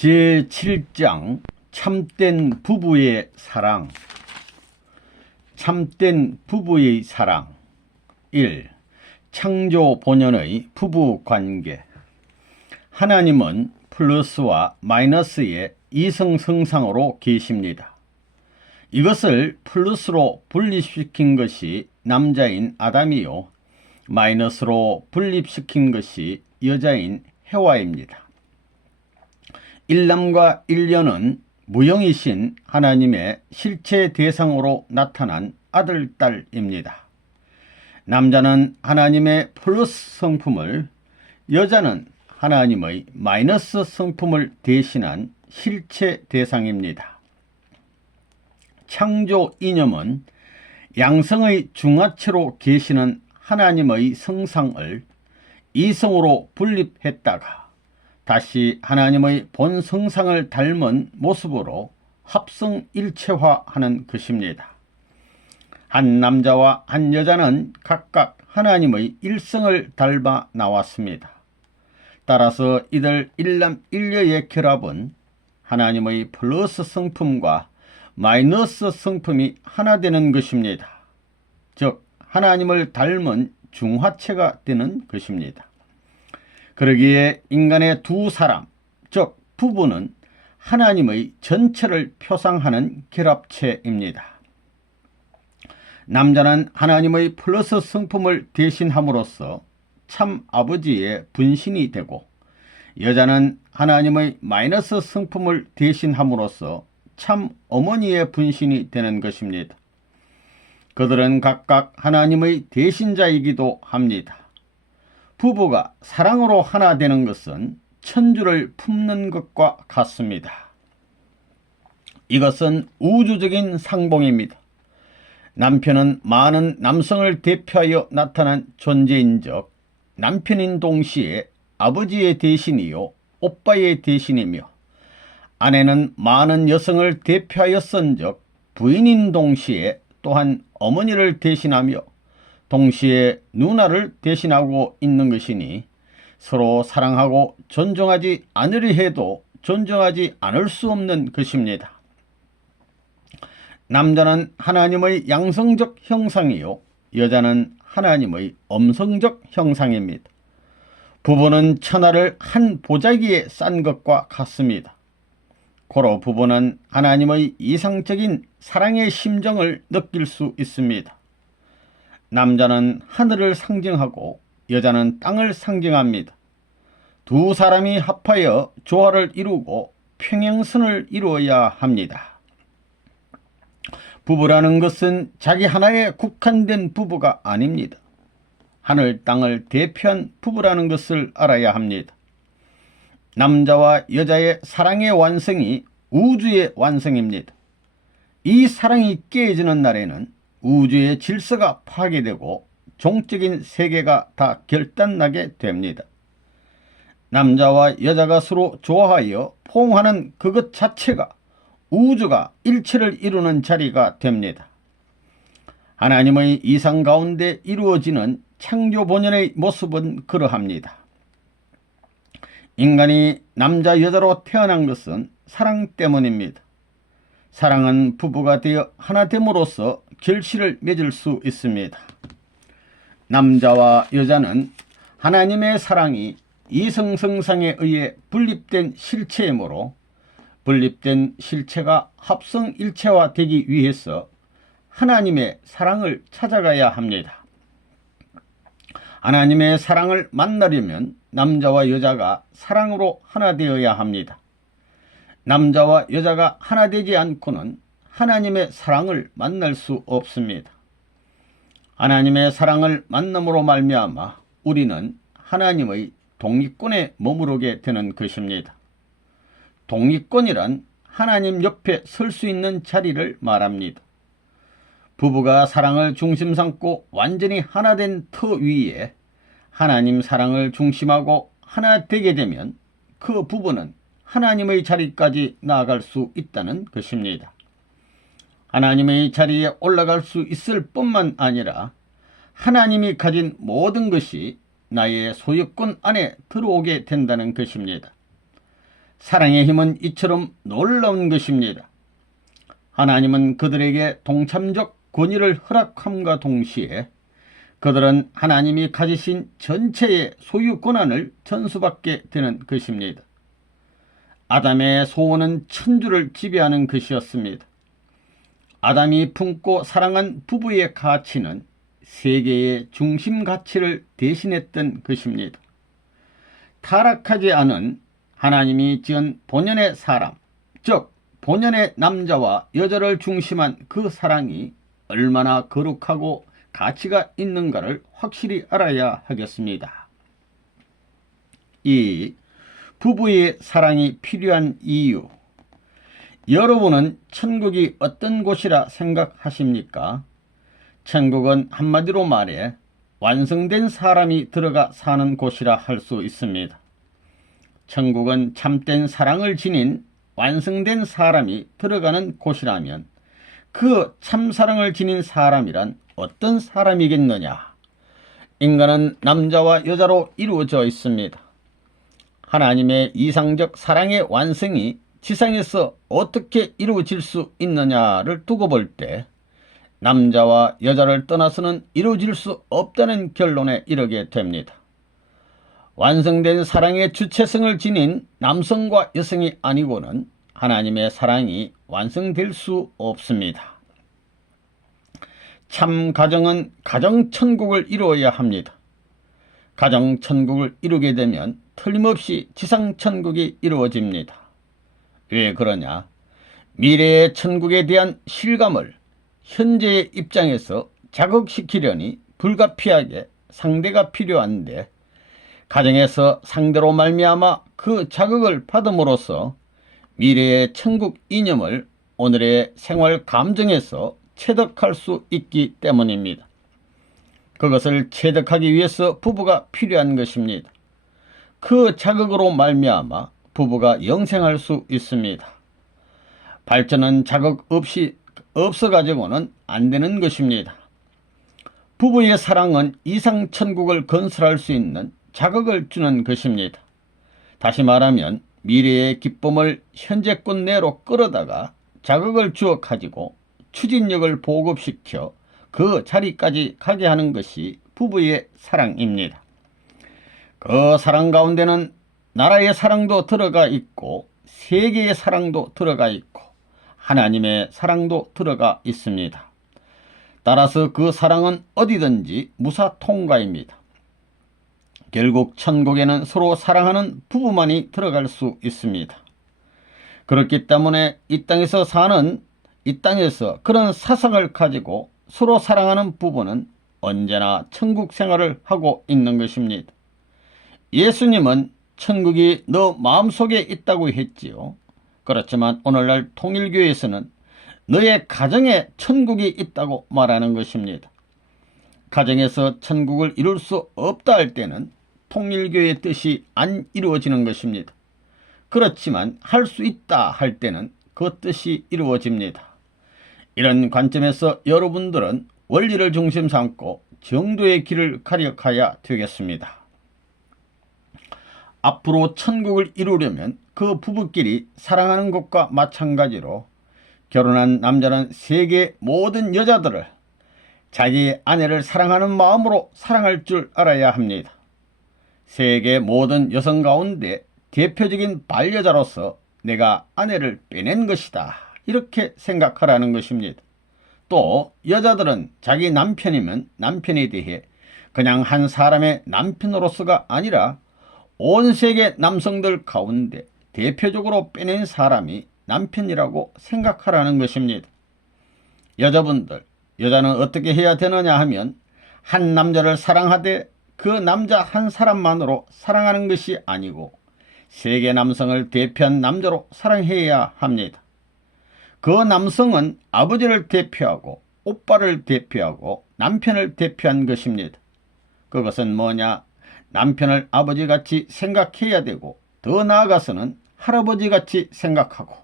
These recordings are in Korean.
제7장 참된 부부의 사랑. 참된 부부의 사랑. 1. 창조 본연의 부부 관계. 하나님은 플러스와 마이너스의 이성성상으로 계십니다. 이것을 플러스로 분립시킨 것이 남자인 아담이요, 마이너스로 분립시킨 것이 여자인 해와입니다. 일남과 일녀는 무형이신 하나님의 실체 대상으로 나타난 아들, 딸입니다. 남자는 하나님의 플러스 성품을, 여자는 하나님의 마이너스 성품을 대신한 실체 대상입니다. 창조 이념은 양성의 중하체로 계시는 하나님의 성상을 이성으로 분립했다가 다시 하나님의 본 성상을 닮은 모습으로 합성일체화하는 것입니다. 한 남자와 한 여자는 각각 하나님의 일성을 닮아 나왔습니다. 따라서 이들 일남 일녀의 결합은 하나님의 플러스 성품과 마이너스 성품이 하나 되는 것입니다. 즉 하나님을 닮은 중화체가 되는 것입니다. 그러기에 인간의 두 사람, 즉 부부는 하나님의 전체를 표상하는 결합체입니다. 남자는 하나님의 플러스 성품을 대신함으로써 참 아버지의 분신이 되고, 여자는 하나님의 마이너스 성품을 대신함으로써 참 어머니의 분신이 되는 것입니다. 그들은 각각 하나님의 대신자이기도 합니다. 부부가 사랑으로 하나 되는 것은 천주를 품는 것과 같습니다. 이것은 우주적인 상봉입니다. 남편은 많은 남성을 대표하여 나타난 존재인즉 남편인 동시에 아버지의 대신이요 오빠의 대신이며, 아내는 많은 여성을 대표하였은즉 부인인 동시에 또한 어머니를 대신하며 동시에 누나를 대신하고 있는 것이니, 서로 사랑하고 존중하지 않으려 해도 존중하지 않을 수 없는 것입니다. 남자는 하나님의 양성적 형상이요, 여자는 하나님의 음성적 형상입니다. 부부는 천하를 한 보자기에 싼 것과 같습니다. 고로 부부는 하나님의 이상적인 사랑의 심정을 느낄 수 있습니다. 남자는 하늘을 상징하고 여자는 땅을 상징합니다. 두 사람이 합하여 조화를 이루고 평행선을 이루어야 합니다. 부부라는 것은 자기 하나에 국한된 부부가 아닙니다. 하늘 땅을 대표한 부부라는 것을 알아야 합니다. 남자와 여자의 사랑의 완성이 우주의 완성입니다. 이 사랑이 깨지는 날에는 우주의 질서가 파괴되고 종적인 세계가 다 결단나게 됩니다. 남자와 여자가 서로 좋아하여 포옹하는 그것 자체가 우주가 일체를 이루는 자리가 됩니다. 하나님의 이상 가운데 이루어지는 창조 본연의 모습은 그러합니다. 인간이 남자 여자로 태어난 것은 사랑 때문입니다. 사랑은 부부가 되어 하나 됨으로써 결실을 맺을 수 있습니다. 남자와 여자는 하나님의 사랑이 이성성상에 의해 분립된 실체이므로, 분립된 실체가 합성일체화 되기 위해서 하나님의 사랑을 찾아가야 합니다. 하나님의 사랑을 만나려면 남자와 여자가 사랑으로 하나 되어야 합니다. 남자와 여자가 하나 되지 않고는 하나님의 사랑을 만날 수 없습니다. 하나님의 사랑을 만남으로 말미암아 우리는 하나님의 동의권에 머무르게 되는 것입니다. 동의권이란 하나님 옆에 설 수 있는 자리를 말합니다. 부부가 사랑을 중심 삼고 완전히 하나 된 터 위에 하나님 사랑을 중심하고 하나 되게 되면 그 부부는 하나님의 자리까지 나아갈 수 있다는 것입니다. 하나님의 자리에 올라갈 수 있을 뿐만 아니라 하나님이 가진 모든 것이 나의 소유권 안에 들어오게 된다는 것입니다. 사랑의 힘은 이처럼 놀라운 것입니다. 하나님은 그들에게 동참적 권위를 허락함과 동시에 그들은 하나님이 가지신 전체의 소유 권한을 전수받게 되는 것입니다. 아담의 소원은 천주를 지배하는 것이었습니다. 아담이 품고 사랑한 부부의 가치는 세계의 중심 가치를 대신했던 것입니다. 타락하지 않은 하나님이 지은 본연의 사람, 즉 본연의 남자와 여자를 중심한 그 사랑이 얼마나 거룩하고 가치가 있는가를 확실히 알아야 하겠습니다. 이 부부의 사랑이 필요한 이유. 여러분은 천국이 어떤 곳이라 생각하십니까? 천국은 한마디로 말해 완성된 사람이 들어가 사는 곳이라 할 수 있습니다. 천국은 참된 사랑을 지닌 완성된 사람이 들어가는 곳이라면 그 참사랑을 지닌 사람이란 어떤 사람이겠느냐? 인간은 남자와 여자로 이루어져 있습니다. 하나님의 이상적 사랑의 완성이 지상에서 어떻게 이루어질 수 있느냐를 두고 볼 때 남자와 여자를 떠나서는 이루어질 수 없다는 결론에 이르게 됩니다. 완성된 사랑의 주체성을 지닌 남성과 여성이 아니고는 하나님의 사랑이 완성될 수 없습니다. 참 가정은 가정천국을 이루어야 합니다. 가정천국을 이루게 되면 틀림없이 지상천국이 이루어집니다. 왜 그러냐? 미래의 천국에 대한 실감을 현재의 입장에서 자극시키려니 불가피하게 상대가 필요한데 가정에서 상대로 말미암아 그 자극을 받음으로써 미래의 천국 이념을 오늘의 생활 감정에서 체득할 수 있기 때문입니다. 그것을 체득하기 위해서 부부가 필요한 것입니다. 그 자극으로 말미암아 부부가 영생할 수 있습니다. 발전은 자극 없어가지고는 안 되는 것입니다. 부부의 사랑은 이상 천국을 건설할 수 있는 자극을 주는 것입니다. 다시 말하면 미래의 기쁨을 현재권 내로 끌어다가 자극을 주어 가지고 추진력을 보급시켜 그 자리까지 가게 하는 것이 부부의 사랑입니다. 그 사랑 가운데는 나라의 사랑도 들어가 있고 세계의 사랑도 들어가 있고 하나님의 사랑도 들어가 있습니다. 따라서 그 사랑은 어디든지 무사통과입니다. 결국 천국에는 서로 사랑하는 부부만이 들어갈 수 있습니다. 그렇기 때문에 이 땅에서 그런 사상을 가지고 서로 사랑하는 부부는 언제나 천국 생활을 하고 있는 것입니다. 예수님은 천국이 너 마음속에 있다고 했지요. 그렇지만 오늘날 통일교에서는 너의 가정에 천국이 있다고 말하는 것입니다. 가정에서 천국을 이룰 수 없다 할 때는 통일교의 뜻이 안 이루어지는 것입니다. 그렇지만 할 수 있다 할 때는 그 뜻이 이루어집니다. 이런 관점에서 여러분들은 원리를 중심 삼고 정도의 길을 가려가야 되겠습니다. 앞으로 천국을 이루려면 그 부부끼리 사랑하는 것과 마찬가지로 결혼한 남자는 세계 모든 여자들을 자기 아내를 사랑하는 마음으로 사랑할 줄 알아야 합니다. 세계 모든 여성 가운데 대표적인 반려자로서 내가 아내를 빼낸 것이다, 이렇게 생각하라는 것입니다. 또 여자들은 자기 남편이면 남편에 대해 그냥 한 사람의 남편으로서가 아니라 온 세계 남성들 가운데 대표적으로 빼낸 사람이 남편이라고 생각하라는 것입니다. 여자는 어떻게 해야 되느냐 하면 한 남자를 사랑하되 그 남자 한 사람만으로 사랑하는 것이 아니고 세계 남성을 대표한 남자로 사랑해야 합니다. 그 남성은 아버지를 대표하고 오빠를 대표하고 남편을 대표한 것입니다. 그것은 뭐냐? 남편을 아버지같이 생각해야 되고 더 나아가서는 할아버지같이 생각하고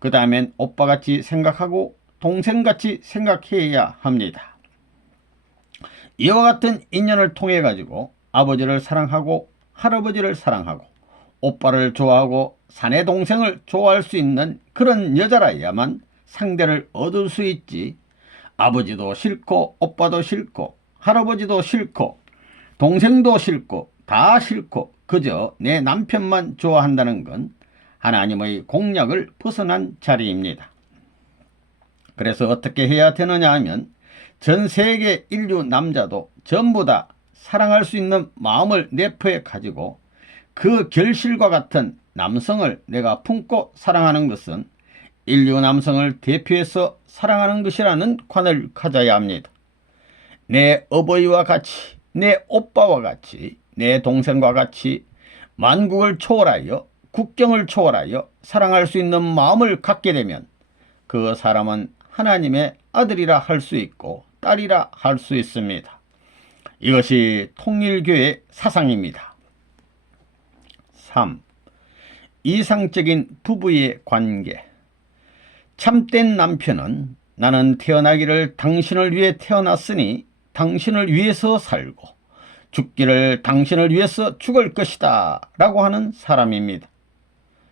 그 다음엔 오빠같이 생각하고 동생같이 생각해야 합니다. 이와 같은 인연을 통해 가지고 아버지를 사랑하고 할아버지를 사랑하고 오빠를 좋아하고 사내 동생을 좋아할 수 있는 그런 여자라야만 상대를 얻을 수 있지. 아버지도 싫고 오빠도 싫고 할아버지도 싫고 동생도 싫고 다 싫고 그저 내 남편만 좋아한다는 건 하나님의 공약을 벗어난 자리입니다. 그래서 어떻게 해야 되느냐 하면 전 세계 인류 남자도 전부 다 사랑할 수 있는 마음을 내포해 가지고 그 결실과 같은 남성을 내가 품고 사랑하는 것은 인류 남성을 대표해서 사랑하는 것이라는 관을 가져야 합니다. 내 어버이와 같이, 내 오빠와 같이, 내 동생과 같이 만국을 초월하여 국경을 초월하여 사랑할 수 있는 마음을 갖게 되면 그 사람은 하나님의 아들이라 할 수 있고 딸이라 할 수 있습니다. 이것이 통일교의 사상입니다. 3. 이상적인 부부의 관계. 참된 남편은 나는 태어나기를 당신을 위해 태어났으니 당신을 위해서 살고 죽기를 당신을 위해서 죽을 것이다 라고 하는 사람입니다.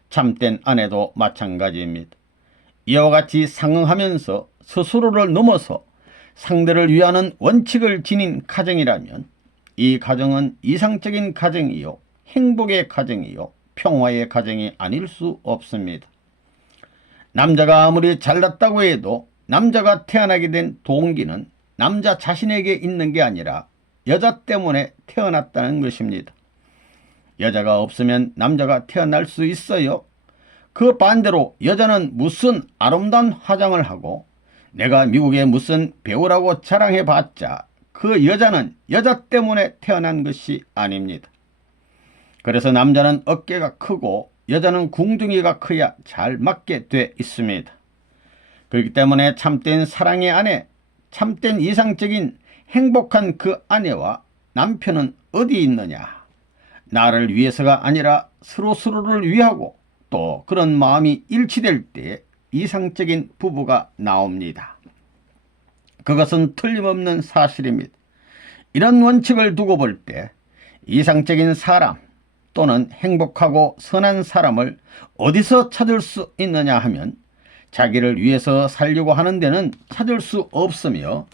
참된 아내도 마찬가지입니다. 이와 같이 상응하면서 스스로를 넘어서 상대를 위하는 원칙을 지닌 가정이라면 이 가정은 이상적인 가정이요 행복의 가정이요 평화의 가정이 아닐 수 없습니다. 남자가 아무리 잘났다고 해도 남자가 태어나게 된 동기는 남자 자신에게 있는 게 아니라 여자 때문에 태어났다는 것입니다. 여자가 없으면 남자가 태어날 수 있어요? 그 반대로 여자는 무슨 아름다운 화장을 하고 내가 미국의 무슨 배우라고 자랑해봤자 그 여자는 여자 때문에 태어난 것이 아닙니다. 그래서 남자는 어깨가 크고 여자는 궁둥이가 커야 잘 맞게 돼 있습니다. 그렇기 때문에 참된 사랑의 아내, 참된 이상적인 행복한 그 아내와 남편은 어디 있느냐? 나를 위해서가 아니라 서로서로를 위하고 또 그런 마음이 일치될 때 이상적인 부부가 나옵니다. 그것은 틀림없는 사실입니다. 이런 원칙을 두고 볼 때 이상적인 사람 또는 행복하고 선한 사람을 어디서 찾을 수 있느냐 하면 자기를 위해서 살려고 하는 데는 찾을 수 없으며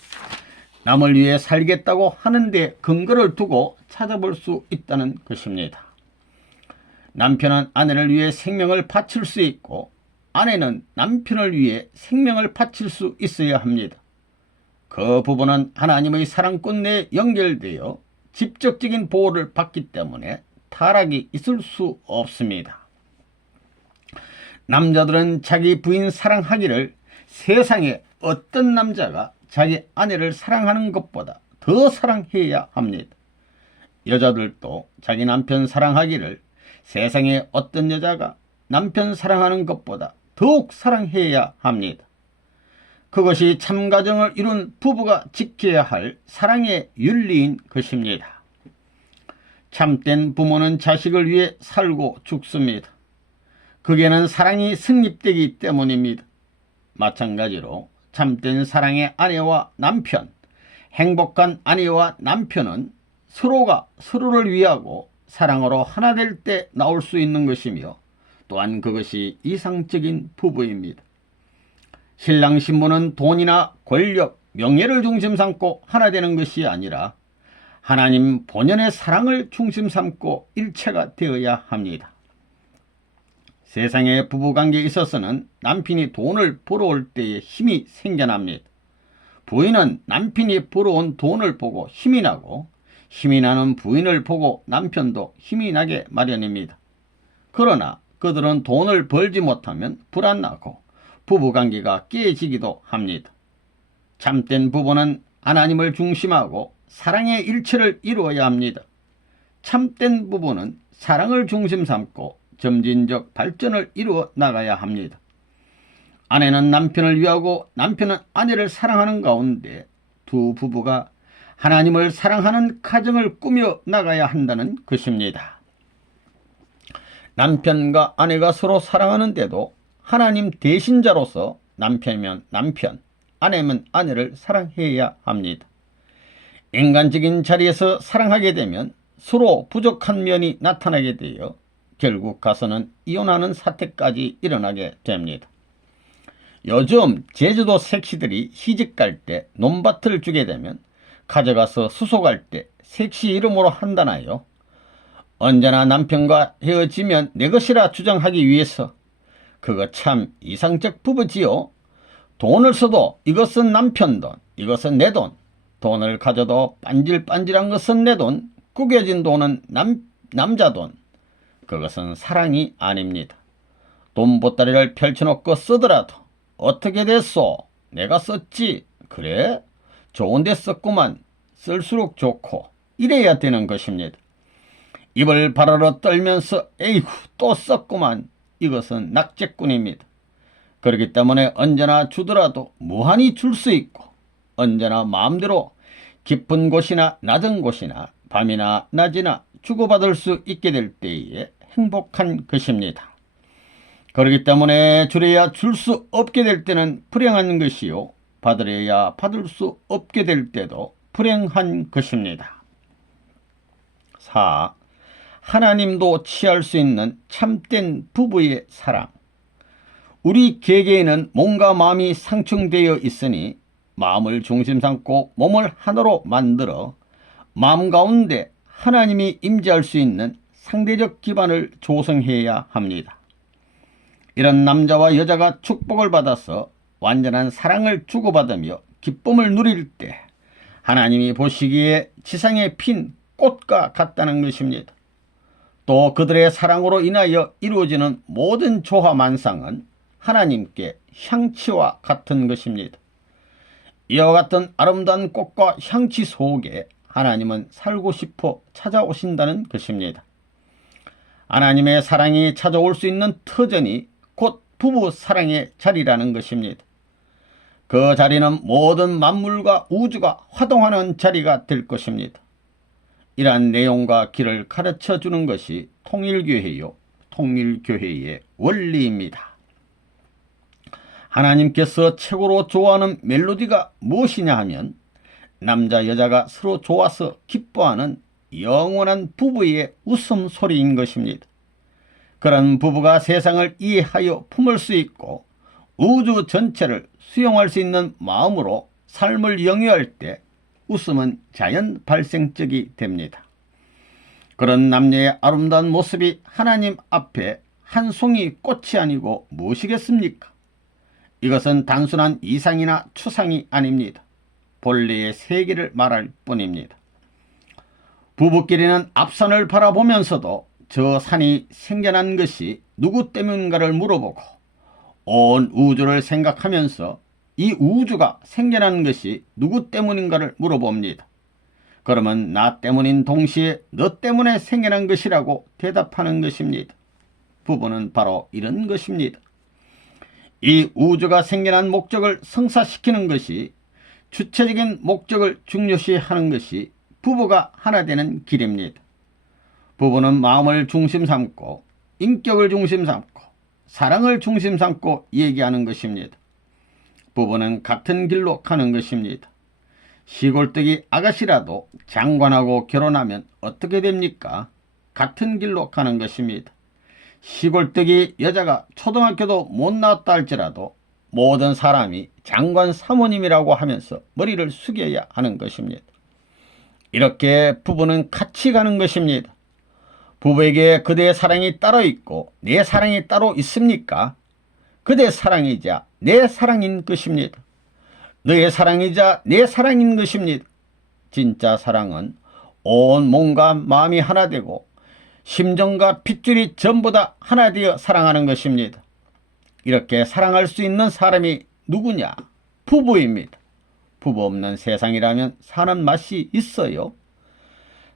남을 위해 살겠다고 하는데 근거를 두고 찾아볼 수 있다는 것입니다. 남편은 아내를 위해 생명을 바칠 수 있고 아내는 남편을 위해 생명을 바칠 수 있어야 합니다. 그 부부는 하나님의 사랑꾼 내에 연결되어 직접적인 보호를 받기 때문에 타락이 있을 수 없습니다. 남자들은 자기 부인 사랑하기를 세상에 어떤 남자가 자기 아내를 사랑하는 것보다 더 사랑해야 합니다. 여자들도 자기 남편 사랑하기를 세상에 어떤 여자가 남편 사랑하는 것보다 더욱 사랑해야 합니다. 그것이 참가정을 이룬 부부가 지켜야 할 사랑의 윤리인 것입니다. 참된 부모는 자식을 위해 살고 죽습니다. 극에는 사랑이 성립되기 때문입니다. 마찬가지로 참된 사랑의 아내와 남편, 행복한 아내와 남편은 서로가 서로를 위하고 사랑으로 하나 될 때 나올 수 있는 것이며 또한 그것이 이상적인 부부입니다. 신랑 신부는 돈이나 권력, 명예를 중심 삼고 하나 되는 것이 아니라 하나님 본연의 사랑을 중심 삼고 일체가 되어야 합니다. 세상의 부부관계에 있어서는 남편이 돈을 벌어올 때에 힘이 생겨납니다. 부인은 남편이 벌어온 돈을 보고 힘이 나고 힘이 나는 부인을 보고 남편도 힘이 나게 마련입니다. 그러나 그들은 돈을 벌지 못하면 불안나고 부부관계가 깨지기도 합니다. 참된 부부는 하나님을 중심하고 사랑의 일체를 이루어야 합니다. 참된 부부는 사랑을 중심 삼고 점진적 발전을 이루어 나가야 합니다. 아내는 남편을 위하고 남편은 아내를 사랑하는 가운데 두 부부가 하나님을 사랑하는 가정을 꾸며 나가야 한다는 것입니다. 남편과 아내가 서로 사랑하는데도 하나님 대신자로서 남편이면 남편, 아내면 아내를 사랑해야 합니다. 인간적인 자리에서 사랑하게 되면 서로 부족한 면이 나타나게 되어 결국 가서는 이혼하는 사태까지 일어나게 됩니다. 요즘 제주도 색시들이 시집갈 때 논밭을 주게 되면 가져가서 수속할 때 색시 이름으로 한다나요. 언제나 남편과 헤어지면 내 것이라 주장하기 위해서. 그거 참 이상적 부부지요. 돈을 써도 이것은 남편 돈, 이것은 내 돈. 돈을 가져도 반질반질한 것은 내 돈, 구겨진 돈은 남자 돈. 그것은 사랑이 아닙니다. 돈 보따리를 펼쳐놓고 쓰더라도 어떻게 됐소? 내가 썼지. 그래? 좋은데 썼구만. 쓸수록 좋고. 이래야 되는 것입니다. 입을 바라러 떨면서 에이구 또 썼구만. 이것은 낙제꾼입니다. 그렇기 때문에 언제나 주더라도 무한히 줄 수 있고 언제나 마음대로 깊은 곳이나 낮은 곳이나 밤이나 낮이나 주고받을 수 있게 될 때에 행복한 것입니다. 그렇기 때문에 주려야 줄 수 없게 될 때는 불행한 것이요 받으려야 받을 수 없게 될 때도 불행한 것입니다. 4. 하나님도 취할 수 있는 참된 부부의 사랑. 우리 개개인은 몸과 마음이 상충되어 있으니 마음을 중심 삼고 몸을 하나로 만들어 마음 가운데 하나님이 임재할 수 있는 상대적 기반을 조성해야 합니다. 이런 남자와 여자가 축복을 받아서 완전한 사랑을 주고받으며 기쁨을 누릴 때 하나님이 보시기에 지상에 핀 꽃과 같다는 것입니다. 또 그들의 사랑으로 인하여 이루어지는 모든 조화만상은 하나님께 향치와 같은 것입니다. 이와 같은 아름다운 꽃과 향치 속에 하나님은 살고 싶어 찾아오신다는 것입니다. 하나님의 사랑이 찾아올 수 있는 터전이 곧 부부 사랑의 자리라는 것입니다. 그 자리는 모든 만물과 우주가 화동하는 자리가 될 것입니다. 이러한 내용과 길을 가르쳐 주는 것이 통일교회요, 통일교회의 원리입니다. 하나님께서 최고로 좋아하는 멜로디가 무엇이냐 하면 남자 여자가 서로 좋아서 기뻐하는 영원한 부부의 웃음소리인 것입니다. 그런 부부가 세상을 이해하여 품을 수 있고 우주 전체를 수용할 수 있는 마음으로 삶을 영위할 때 웃음은 자연 발생적이 됩니다. 그런 남녀의 아름다운 모습이 하나님 앞에 한 송이 꽃이 아니고 무엇이겠습니까? 이것은 단순한 이상이나 추상이 아닙니다. 본래의 세계를 말할 뿐입니다. 부부끼리는 앞산을 바라보면서도 저 산이 생겨난 것이 누구 때문인가를 물어보고 온 우주를 생각하면서 이 우주가 생겨난 것이 누구 때문인가를 물어봅니다. 그러면 나 때문인 동시에 너 때문에 생겨난 것이라고 대답하는 것입니다. 부부는 바로 이런 것입니다. 이 우주가 생겨난 목적을 성사시키는 것이 주체적인 목적을 중요시하는 것이 부부가 하나 되는 길입니다. 부부는 마음을 중심 삼고 인격을 중심 삼고 사랑을 중심 삼고 얘기하는 것입니다. 부부는 같은 길로 가는 것입니다. 시골뜨기 아가씨라도 장관하고 결혼하면 어떻게 됩니까? 같은 길로 가는 것입니다. 시골뜨기 여자가 초등학교도 못 나왔다 할지라도 모든 사람이 장관 사모님이라고 하면서 머리를 숙여야 하는 것입니다. 이렇게 부부는 같이 가는 것입니다. 부부에게 그대의 사랑이 따로 있고 내 사랑이 따로 있습니까? 그대 사랑이자 내 사랑인 것입니다. 너의 사랑이자 내 사랑인 것입니다. 진짜 사랑은 온 몸과 마음이 하나 되고 심정과 핏줄이 전부 다 하나 되어 사랑하는 것입니다. 이렇게 사랑할 수 있는 사람이 누구냐? 부부입니다. 부부 없는 세상이라면 사는 맛이 있어요?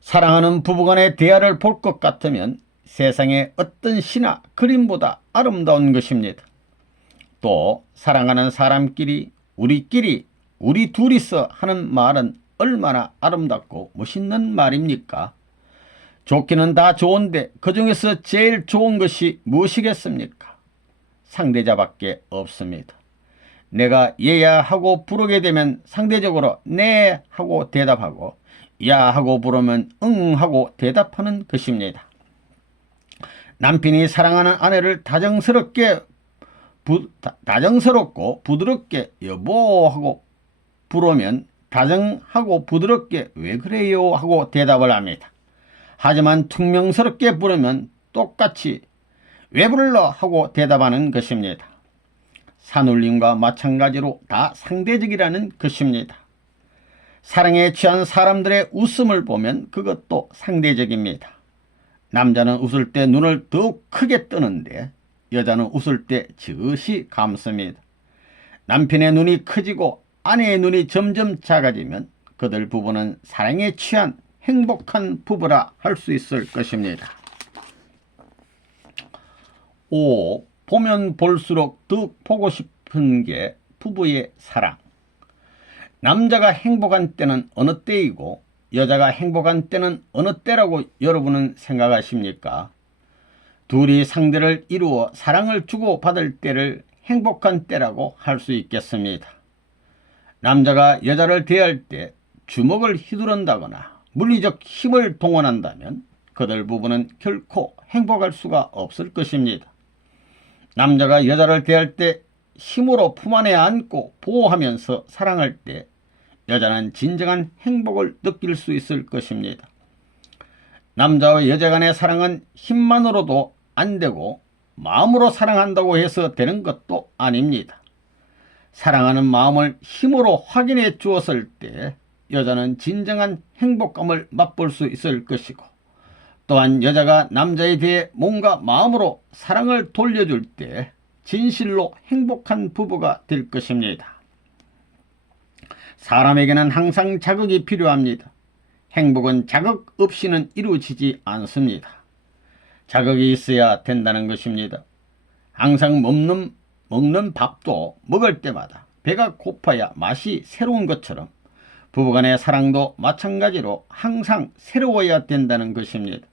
사랑하는 부부간의 대화를 볼 것 같으면 세상의 어떤 시나 그림보다 아름다운 것입니다. 또 사랑하는 사람끼리 우리끼리 우리 둘이서 하는 말은 얼마나 아름답고 멋있는 말입니까? 좋기는 다 좋은데 그중에서 제일 좋은 것이 무엇이겠습니까? 상대자밖에 없습니다. 내가 얘야 하고 부르게 되면 상대적으로 네 하고 대답하고 야 하고 부르면 응 하고 대답하는 것입니다. 남편이 사랑하는 아내를 다정스럽고 부드럽게 여보하고 부르면 다정하고 부드럽게 왜 그래요 하고 대답을 합니다. 하지만 퉁명스럽게 부르면 똑같이 왜 불러 하고 대답하는 것입니다. 산울림과 마찬가지로 다 상대적이라는 것입니다. 사랑에 취한 사람들의 웃음을 보면 그것도 상대적입니다. 남자는 웃을 때 눈을 더욱 크게 뜨는데 여자는 웃을 때 지그시 감습니다. 남편의 눈이 커지고 아내의 눈이 점점 작아지면 그들 부부는 사랑에 취한 행복한 부부라 할 수 있을 것입니다. 5. 보면 볼수록 더 보고 싶은 게 부부의 사랑. 남자가 행복한 때는 어느 때이고 여자가 행복한 때는 어느 때라고 여러분은 생각하십니까? 둘이 상대를 이루어 사랑을 주고받을 때를 행복한 때라고 할 수 있겠습니다. 남자가 여자를 대할 때 주먹을 휘두른다거나 물리적 힘을 동원한다면 그들 부부는 결코 행복할 수가 없을 것입니다. 남자가 여자를 대할 때 힘으로 품 안에 안고 보호하면서 사랑할 때 여자는 진정한 행복을 느낄 수 있을 것입니다. 남자와 여자 간의 사랑은 힘만으로도 안 되고 마음으로 사랑한다고 해서 되는 것도 아닙니다. 사랑하는 마음을 힘으로 확인해 주었을 때 여자는 진정한 행복감을 맛볼 수 있을 것이고 또한 여자가 남자에 대해 뭔가 마음으로 사랑을 돌려줄 때 진실로 행복한 부부가 될 것입니다. 사람에게는 항상 자극이 필요합니다. 행복은 자극 없이는 이루어지지 않습니다. 자극이 있어야 된다는 것입니다. 항상 먹는 밥도 먹을 때마다 배가 고파야 맛이 새로운 것처럼 부부간의 사랑도 마찬가지로 항상 새로워야 된다는 것입니다.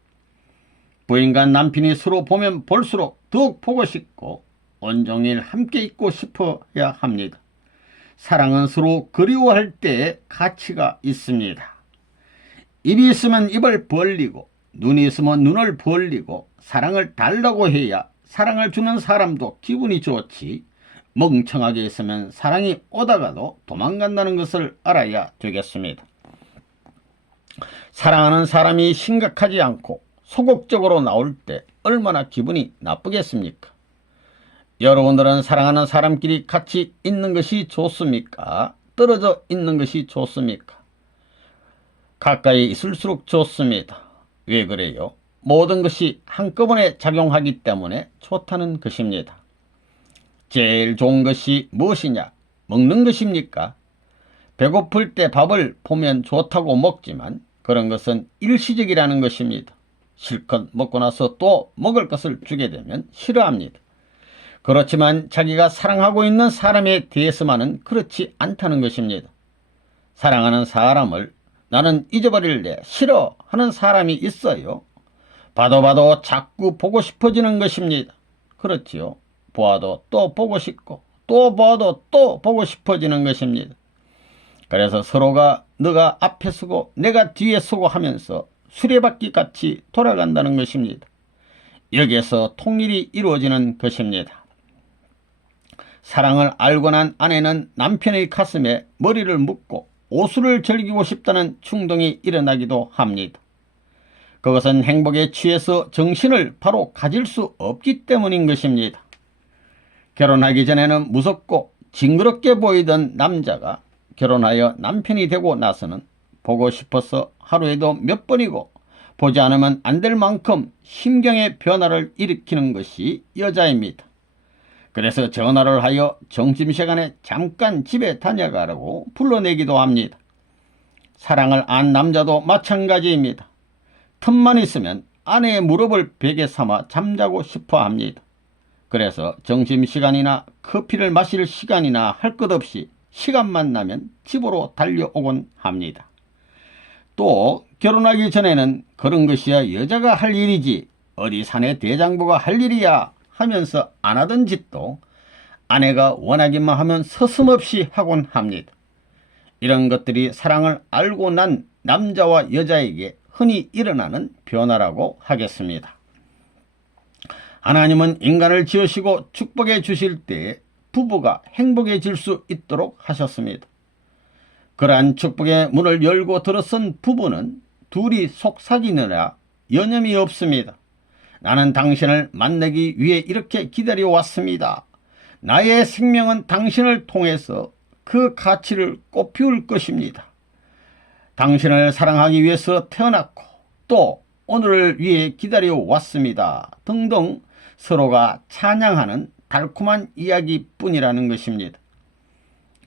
부인과 남편이 서로 보면 볼수록 더욱 보고 싶고 온종일 함께 있고 싶어야 합니다. 사랑은 서로 그리워할 때의 가치가 있습니다. 입이 있으면 입을 벌리고 눈이 있으면 눈을 벌리고 사랑을 달라고 해야 사랑을 주는 사람도 기분이 좋지 멍청하게 있으면 사랑이 오다가도 도망간다는 것을 알아야 되겠습니다. 사랑하는 사람이 심각하지 않고 소극적으로 나올 때 얼마나 기분이 나쁘겠습니까? 여러분들은 사랑하는 사람끼리 같이 있는 것이 좋습니까? 떨어져 있는 것이 좋습니까? 가까이 있을수록 좋습니다. 왜 그래요? 모든 것이 한꺼번에 작용하기 때문에 좋다는 것입니다. 제일 좋은 것이 무엇이냐? 먹는 것입니까? 배고플 때 밥을 보면 좋다고 먹지만 그런 것은 일시적이라는 것입니다. 실컷 먹고 나서 또 먹을 것을 주게 되면 싫어합니다. 그렇지만 자기가 사랑하고 있는 사람에 대해서만은 그렇지 않다는 것입니다. 사랑하는 사람을 나는 잊어버릴래 싫어 하는 사람이 있어요. 봐도 자꾸 보고 싶어지는 것입니다. 그렇지요. 보아도 또 보고 싶고 또 봐도 또 보고 싶어지는 것입니다. 그래서 서로가 너가 앞에 서고 내가 뒤에 서고 하면서 수레바퀴 같이 돌아간다는 것입니다. 여기에서 통일이 이루어지는 것입니다. 사랑을 알고 난 아내는 남편의 가슴에 머리를 묻고 오수를 즐기고 싶다는 충동이 일어나기도 합니다. 그것은 행복에 취해서 정신을 바로 가질 수 없기 때문인 것입니다. 결혼하기 전에는 무섭고 징그럽게 보이던 남자가 결혼하여 남편이 되고 나서는 보고 싶어서 하루에도 몇 번이고 보지 않으면 안 될 만큼 심경의 변화를 일으키는 것이 여자입니다. 그래서 전화를 하여 점심시간에 잠깐 집에 다녀가라고 불러내기도 합니다. 사랑을 안 남자도 마찬가지입니다. 틈만 있으면 아내의 무릎을 베개 삼아 잠자고 싶어 합니다. 그래서 점심시간이나 커피를 마실 시간이나 할 것 없이 시간만 나면 집으로 달려오곤 합니다. 또 결혼하기 전에는 그런 것이야 여자가 할 일이지 어디 사내 대장부가 할 일이야 하면서 안 하던 짓도 아내가 원하기만 하면 서슴없이 하곤 합니다. 이런 것들이 사랑을 알고 난 남자와 여자에게 흔히 일어나는 변화라고 하겠습니다. 하나님은 인간을 지으시고 축복해 주실 때에 부부가 행복해질 수 있도록 하셨습니다. 그러한 축복의 문을 열고 들어선 부부는 둘이 속삭이느라 여념이 없습니다. 나는 당신을 만나기 위해 이렇게 기다려왔습니다. 나의 생명은 당신을 통해서 그 가치를 꽃피울 것입니다. 당신을 사랑하기 위해서 태어났고 또 오늘을 위해 기다려왔습니다. 등등 서로가 찬양하는 달콤한 이야기뿐이라는 것입니다.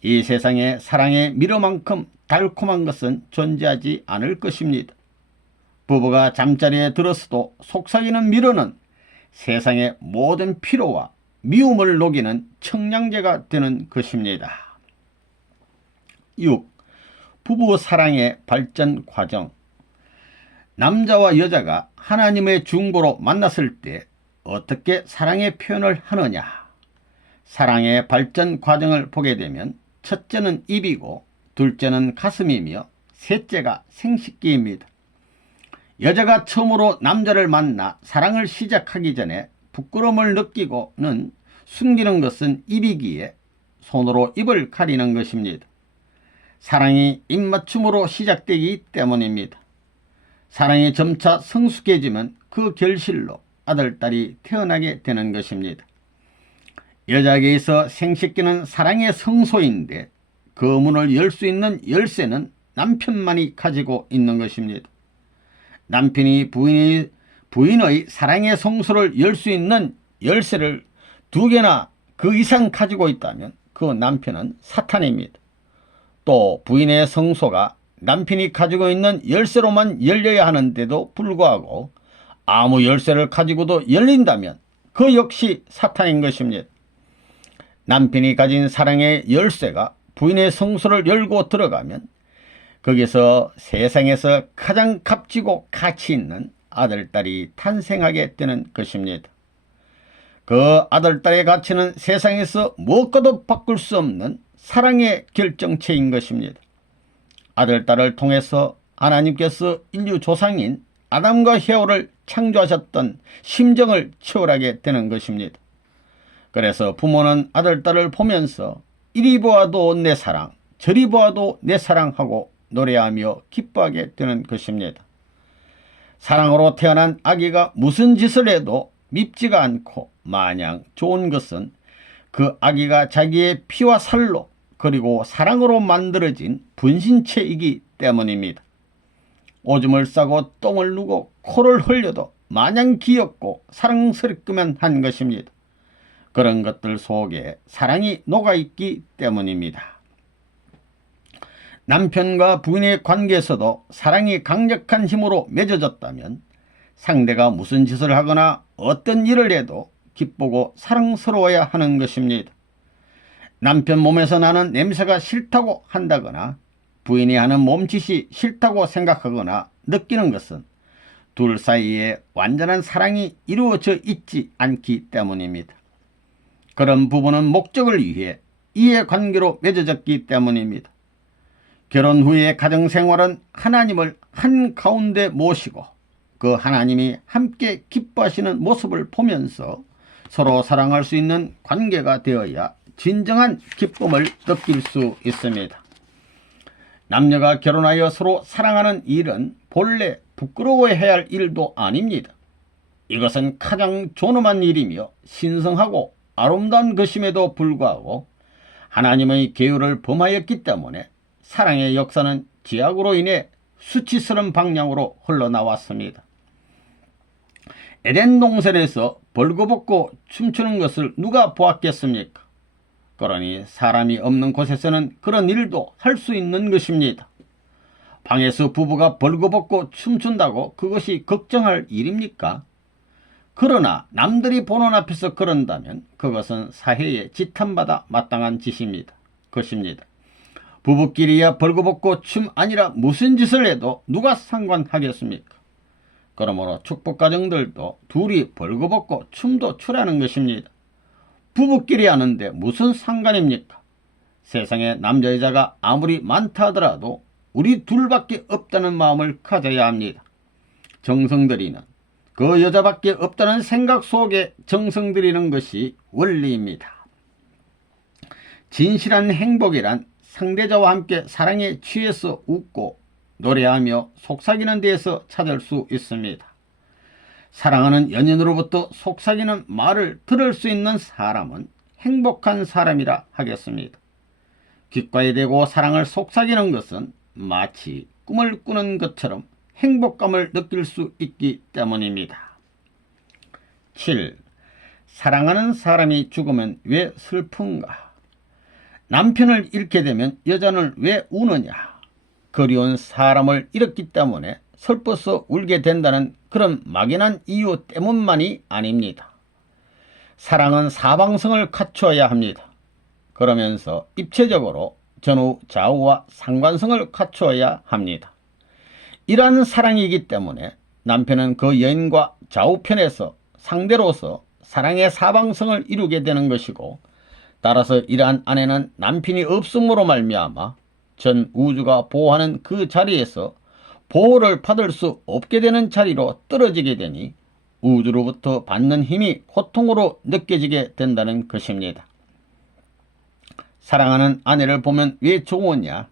이 세상에 사랑의 미로만큼 달콤한 것은 존재하지 않을 것입니다. 부부가 잠자리에 들었어도 속삭이는 미로는 세상의 모든 피로와 미움을 녹이는 청량제가 되는 것입니다. 6. 부부 사랑의 발전 과정. 남자와 여자가 하나님의 중보로 만났을 때 어떻게 사랑의 표현을 하느냐. 사랑의 발전 과정을 보게 되면 첫째는 입이고 둘째는 가슴이며 셋째가 생식기입니다. 여자가 처음으로 남자를 만나 사랑을 시작하기 전에 부끄러움을 느끼고는 숨기는 것은 입이기에 손으로 입을 가리는 것입니다. 사랑이 입맞춤으로 시작되기 때문입니다. 사랑이 점차 성숙해지면 그 결실로 아들, 딸이 태어나게 되는 것입니다. 여자에게서 생식기는 사랑의 성소인데 그 문을 열 수 있는 열쇠는 남편만이 가지고 있는 것입니다. 남편이 부인의 사랑의 성소를 열 수 있는 열쇠를 2개나 그 이상 가지고 있다면 그 남편은 사탄입니다. 또 부인의 성소가 남편이 가지고 있는 열쇠로만 열려야 하는데도 불구하고 아무 열쇠를 가지고도 열린다면 그 역시 사탄인 것입니다. 남편이 가진 사랑의 열쇠가 부인의 성소를 열고 들어가면 거기서 세상에서 가장 값지고 가치 있는 아들, 딸이 탄생하게 되는 것입니다. 그 아들, 딸의 가치는 세상에서 무엇과도 바꿀 수 없는 사랑의 결정체인 것입니다. 아들, 딸을 통해서 하나님께서 인류 조상인 아담과 헤어를 창조하셨던 심정을 초월하게 되는 것입니다. 그래서 부모는 아들, 딸을 보면서 이리 보아도 내 사랑, 저리 보아도 내 사랑하고 노래하며 기뻐하게 되는 것입니다. 사랑으로 태어난 아기가 무슨 짓을 해도 밉지가 않고 마냥 좋은 것은 그 아기가 자기의 피와 살로 그리고 사랑으로 만들어진 분신체이기 때문입니다. 오줌을 싸고 똥을 누고 코를 흘려도 마냥 귀엽고 사랑스럽기만 한 것입니다. 그런 것들 속에 사랑이 녹아있기 때문입니다. 남편과 부인의 관계에서도 사랑이 강력한 힘으로 맺어졌다면 상대가 무슨 짓을 하거나 어떤 일을 해도 기쁘고 사랑스러워야 하는 것입니다. 남편 몸에서 나는 냄새가 싫다고 한다거나 부인이 하는 몸짓이 싫다고 생각하거나 느끼는 것은 둘 사이에 완전한 사랑이 이루어져 있지 않기 때문입니다. 그런 부부는 목적을 위해 이해관계로 맺어졌기 때문입니다. 결혼 후의 가정생활은 하나님을 한가운데 모시고 그 하나님이 함께 기뻐하시는 모습을 보면서 서로 사랑할 수 있는 관계가 되어야 진정한 기쁨을 느낄 수 있습니다. 남녀가 결혼하여 서로 사랑하는 일은 본래 부끄러워해야 할 일도 아닙니다. 이것은 가장 존엄한 일이며 신성하고 아름다운 것임에도 불구하고 하나님의 계율을 범하였기 때문에 사랑의 역사는 죄악으로 인해 수치스러운 방향으로 흘러나왔습니다. 에덴 동산에서 벌거벗고 춤추는 것을 누가 보았겠습니까? 그러니 사람이 없는 곳에서는 그런 일도 할 수 있는 것입니다. 방에서 부부가 벌거벗고 춤춘다고 그것이 걱정할 일입니까? 그러나 남들이 보는 앞에서 그런다면 그것은 사회에 지탄받아 마땅한 짓입니다. 것입니다. 부부끼리야 벌거벗고 춤 아니라 무슨 짓을 해도 누가 상관하겠습니까? 그러므로 축복가정들도 둘이 벌거벗고 춤도 추라는 것입니다. 부부끼리 하는데 무슨 상관입니까? 세상에 남자 여자가 아무리 많다 하더라도 우리 둘밖에 없다는 마음을 가져야 합니다. 정성 들이는 그 여자밖에 없다는 생각 속에 정성 들이는 것이 원리입니다. 진실한 행복이란 상대자와 함께 사랑에 취해서 웃고 노래하며 속삭이는 데에서 찾을 수 있습니다. 사랑하는 연인으로부터 속삭이는 말을 들을 수 있는 사람은 행복한 사람이라 하겠습니다. 귓가에 대고 사랑을 속삭이는 것은 마치 꿈을 꾸는 것처럼 행복감을 느낄 수 있기 때문입니다. 7. 사랑하는 사람이 죽으면 왜 슬픈가? 남편을 잃게 되면 여자는 왜 우느냐? 그리운 사람을 잃었기 때문에 슬퍼서 울게 된다는 그런 막연한 이유 때문만이 아닙니다. 사랑은 사방성을 갖추어야 합니다. 그러면서 입체적으로 전후 좌우와 상관성을 갖추어야 합니다. 이러한 사랑이기 때문에 남편은 그 여인과 좌우편에서 상대로서 사랑의 사방성을 이루게 되는 것이고, 따라서 이러한 아내는 남편이 없음으로 말미암아 전 우주가 보호하는 그 자리에서 보호를 받을 수 없게 되는 자리로 떨어지게 되니 우주로부터 받는 힘이 고통으로 느껴지게 된다는 것입니다. 사랑하는 아내를 보면 왜 좋으냐?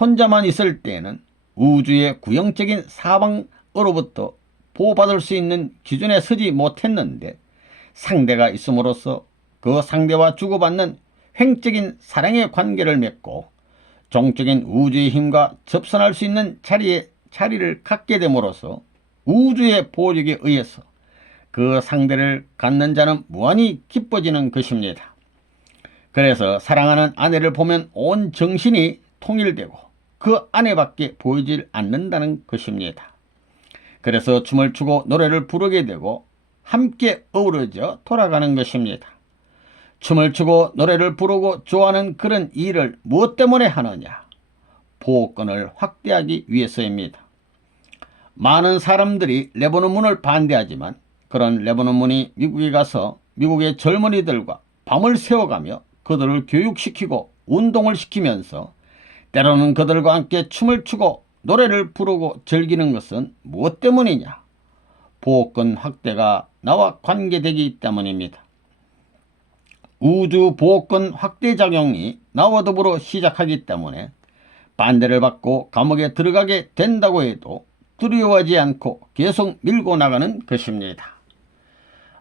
혼자만 있을 때에는 우주의 구형적인 사방으로부터 보호받을 수 있는 기준에 서지 못했는데, 상대가 있음으로써 그 상대와 주고받는 횡적인 사랑의 관계를 맺고 종적인 우주의 힘과 접선할 수 있는 자리를 갖게 됨으로써 우주의 보력에 의해서 그 상대를 갖는 자는 무한히 기뻐지는 것입니다. 그래서 사랑하는 아내를 보면 온 정신이 통일되고 그 아내밖에 보이질 않는다는 것입니다. 그래서 춤을 추고 노래를 부르게 되고 함께 어우러져 돌아가는 것입니다. 춤을 추고 노래를 부르고 좋아하는 그런 일을 무엇 때문에 하느냐? 보호권을 확대하기 위해서입니다. 많은 사람들이 레바논문을 반대하지만 그런 레바논문이 미국에 가서 미국의 젊은이들과 밤을 새워가며 그들을 교육시키고 운동을 시키면서 때로는 그들과 함께 춤을 추고 노래를 부르고 즐기는 것은 무엇 때문이냐? 보호권 확대가 나와 관계되기 때문입니다. 우주 보호권 확대 작용이 나와 더불어 시작하기 때문에 반대를 받고 감옥에 들어가게 된다고 해도 두려워하지 않고 계속 밀고 나가는 것입니다.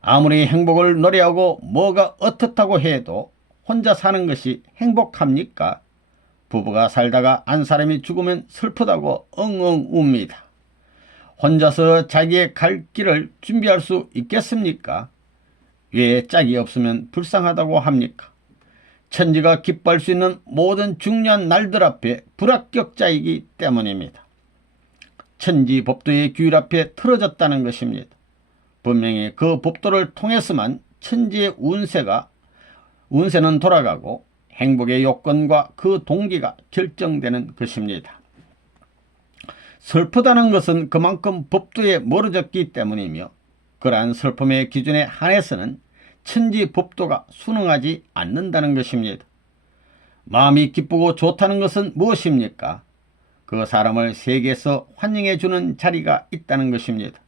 아무리 행복을 노래하고 뭐가 어떻다고 해도 혼자 사는 것이 행복합니까? 부부가 살다가 한 사람이 죽으면 슬프다고 엉엉 웁니다. 혼자서 자기의 갈 길을 준비할 수 있겠습니까? 왜 짝이 없으면 불쌍하다고 합니까? 천지가 기뻐할 수 있는 모든 중요한 날들 앞에 불합격자이기 때문입니다. 천지 법도의 규율 앞에 틀어졌다는 것입니다. 분명히 그 법도를 통해서만 천지의 운세는 돌아가고 행복의 요건과 그 동기가 결정되는 것입니다. 슬프다는 것은 그만큼 법도에 멀어졌기 때문이며, 그러한 슬픔의 기준에 한해서는 천지 법도가 순응하지 않는다는 것입니다. 마음이 기쁘고 좋다는 것은 무엇입니까? 그 사람을 세계에서 환영해 주는 자리가 있다는 것입니다.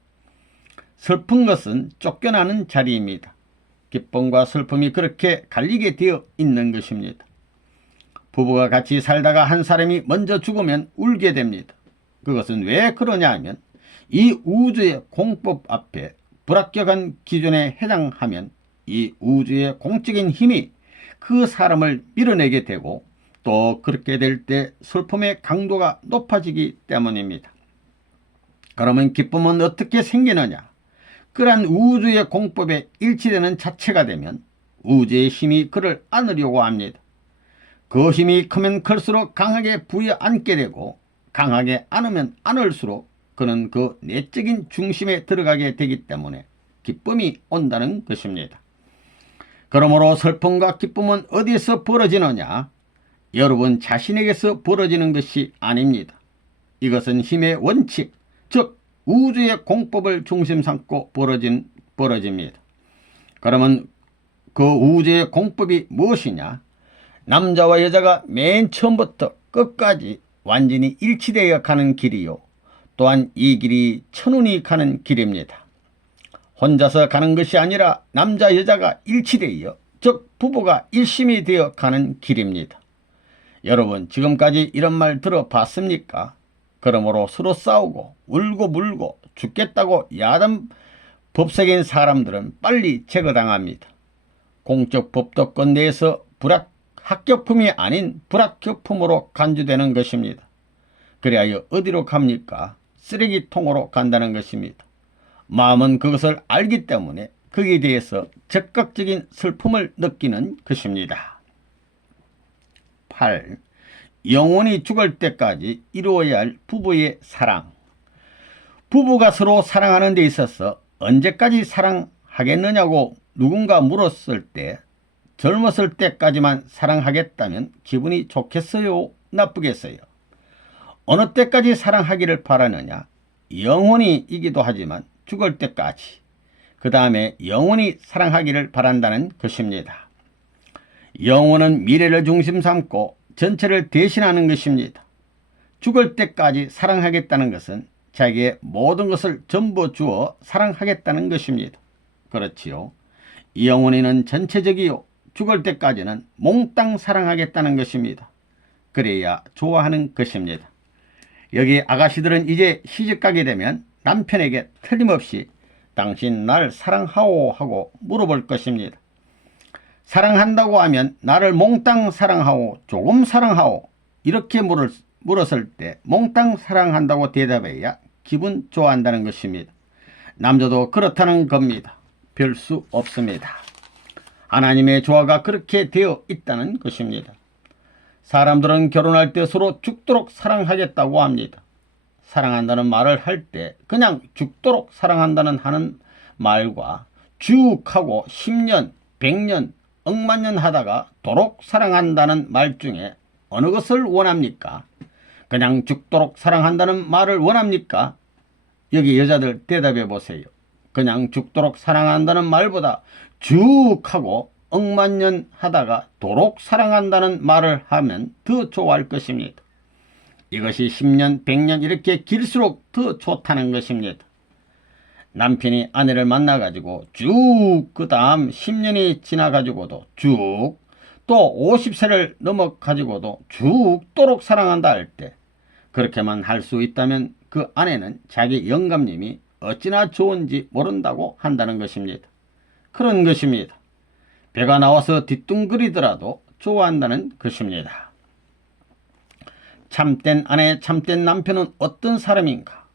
슬픈 것은 쫓겨나는 자리입니다. 기쁨과 슬픔이 그렇게 갈리게 되어 있는 것입니다. 부부가 같이 살다가 한 사람이 먼저 죽으면 울게 됩니다. 그것은 왜 그러냐 하면 이 우주의 공법 앞에 불합격한 기준에 해당하면 이 우주의 공적인 힘이 그 사람을 밀어내게 되고, 또 그렇게 될 때 슬픔의 강도가 높아지기 때문입니다. 그러면 기쁨은 어떻게 생기느냐? 그러한 우주의 공법에 일치되는 자체가 되면 우주의 힘이 그를 안으려고 합니다. 그 힘이 크면 클수록 강하게 부여앉게 되고, 강하게 안으면 안을수록 그는 그 내적인 중심에 들어가게 되기 때문에 기쁨이 온다는 것입니다. 그러므로 슬픔과 기쁨은 어디서 벌어지느냐? 여러분 자신에게서 벌어지는 것이 아닙니다. 이것은 힘의 원칙, 즉 우주의 공법을 중심 삼고 벌어집니다. 그러면 그 우주의 공법이 무엇이냐? 남자와 여자가 맨 처음부터 끝까지 완전히 일치되어 가는 길이요, 또한 이 길이 천운이 가는 길입니다. 혼자서 가는 것이 아니라 남자 여자가 일치되어, 즉 부부가 일심이 되어 가는 길입니다. 여러분, 지금까지 이런 말 들어봤습니까? 그러므로 서로 싸우고 울고 물고 죽겠다고 야단 법석인 사람들은 빨리 제거당합니다. 공적 법도권 내에서 합격품이 아닌 불합격품으로 간주되는 것입니다. 그리하여 어디로 갑니까? 쓰레기통으로 간다는 것입니다. 마음은 그것을 알기 때문에 거기에 대해서 적극적인 슬픔을 느끼는 것입니다. 8. 영원히 죽을 때까지 이루어야 할 부부의 사랑. 부부가 서로 사랑하는 데 있어서 언제까지 사랑하겠느냐고 누군가 물었을 때 젊었을 때까지만 사랑하겠다면 기분이 좋겠어요? 나쁘겠어요? 어느 때까지 사랑하기를 바라느냐? 영원히이기도 하지만 죽을 때까지, 그 다음에 영원히 사랑하기를 바란다는 것입니다. 영혼은 미래를 중심 삼고 전체를 대신하는 것입니다. 죽을 때까지 사랑하겠다는 것은 자기의 모든 것을 전부 주어 사랑하겠다는 것입니다. 그렇지요. 영원히는 전체적이요, 죽을 때까지는 몽땅 사랑하겠다는 것입니다. 그래야 좋아하는 것입니다. 여기 아가씨들은 이제 시집가게 되면 남편에게 틀림없이 당신 날 사랑하오 하고 물어볼 것입니다. 사랑한다고 하면 나를 몽땅 사랑하오, 조금 사랑하오, 이렇게 물었을 때 몽땅 사랑한다고 대답해야 기분 좋아한다는 것입니다. 남자도 그렇다는 겁니다. 별 수 없습니다. 하나님의 조화가 그렇게 되어 있다는 것입니다. 사람들은 결혼할 때 서로 죽도록 사랑하겠다고 합니다. 사랑한다는 말을 할 때 그냥 죽도록 사랑한다는 하는 말과 쭉 하고 10년, 100년, 억만 년 하다가 도록 사랑한다는 말 중에 어느 것을 원합니까? 그냥 죽도록 사랑한다는 말을 원합니까? 여기 여자들 대답해 보세요. 그냥 죽도록 사랑한다는 말보다 쭉 하고 억만 년 하다가 도록 사랑한다는 말을 하면 더 좋아할 것입니다. 이것이 10년, 100년 이렇게 길수록 더 좋다는 것입니다. 남편이 아내를 만나가지고 쭉 그 다음 10년이 지나가지고도 쭉 또 50세를 넘어가지고도 죽도록 사랑한다 할 때, 그렇게만 할 수 있다면 그 아내는 자기 영감님이 어찌나 좋은지 모른다고 한다는 것입니다. 그런 것입니다. 배가 나와서 뒤뚱거리더라도 좋아한다는 것입니다. 참된 아내, 참된 남편은 어떤 사람인가?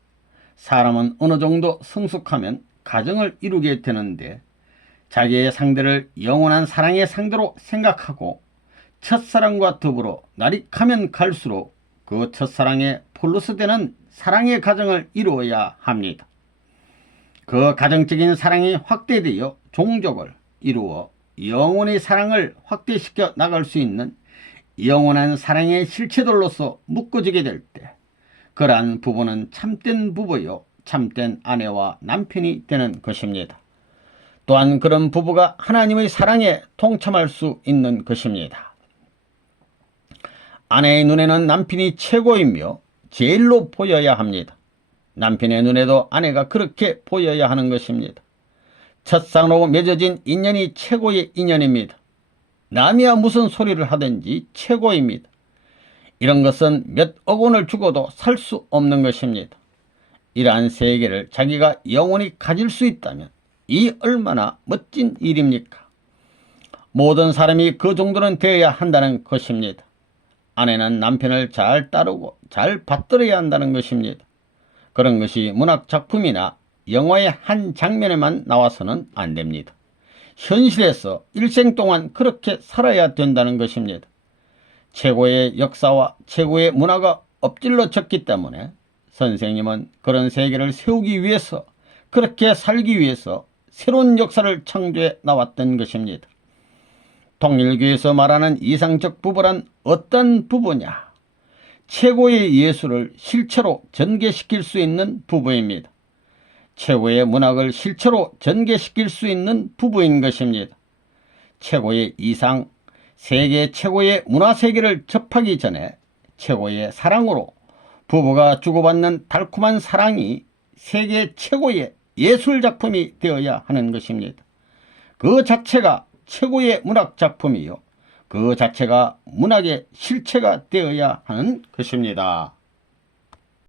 사람은 어느 정도 성숙하면 가정을 이루게 되는데 자기의 상대를 영원한 사랑의 상대로 생각하고 첫사랑과 더불어 날이 가면 갈수록 그 첫사랑에 플러스 되는 사랑의 가정을 이루어야 합니다. 그 가정적인 사랑이 확대되어 종족을 이루어 영원히 사랑을 확대시켜 나갈 수 있는 영원한 사랑의 실체들로서 묶어지게 될 때, 그러한 부부는 참된 부부요, 참된 아내와 남편이 되는 것입니다. 또한 그런 부부가 하나님의 사랑에 동참할 수 있는 것입니다. 아내의 눈에는 남편이 최고이며 제일로 보여야 합니다. 남편의 눈에도 아내가 그렇게 보여야 하는 것입니다. 첫사랑으로 맺어진 인연이 최고의 인연입니다. 남이야 무슨 소리를 하든지 최고입니다. 이런 것은 몇 억 원을 주고도 살 수 없는 것입니다. 이러한 세계를 자기가 영원히 가질 수 있다면 이 얼마나 멋진 일입니까? 모든 사람이 그 정도는 되어야 한다는 것입니다. 아내는 남편을 잘 따르고 잘 받들어야 한다는 것입니다. 그런 것이 문학작품이나 영화의 한 장면에만 나와서는 안 됩니다. 현실에서 일생 동안 그렇게 살아야 된다는 것입니다. 최고의 역사와 최고의 문화가 엎질러졌기 때문에 선생님은 그런 세계를 세우기 위해서, 그렇게 살기 위해서 새로운 역사를 창조해 나왔던 것입니다. 통일교에서 말하는 이상적 부부란 어떤 부부냐? 최고의 예술을 실체로 전개시킬 수 있는 부부입니다. 최고의 문학을 실체로 전개시킬 수 있는 부부인 것입니다. 최고의 이상, 세계 최고의 문화세계를 접하기 전에 최고의 사랑으로 부부가 주고받는 달콤한 사랑이 세계 최고의 예술작품이 되어야 하는 것입니다. 그 자체가 최고의 문학작품이요, 그 자체가 문학의 실체가 되어야 하는 것입니다.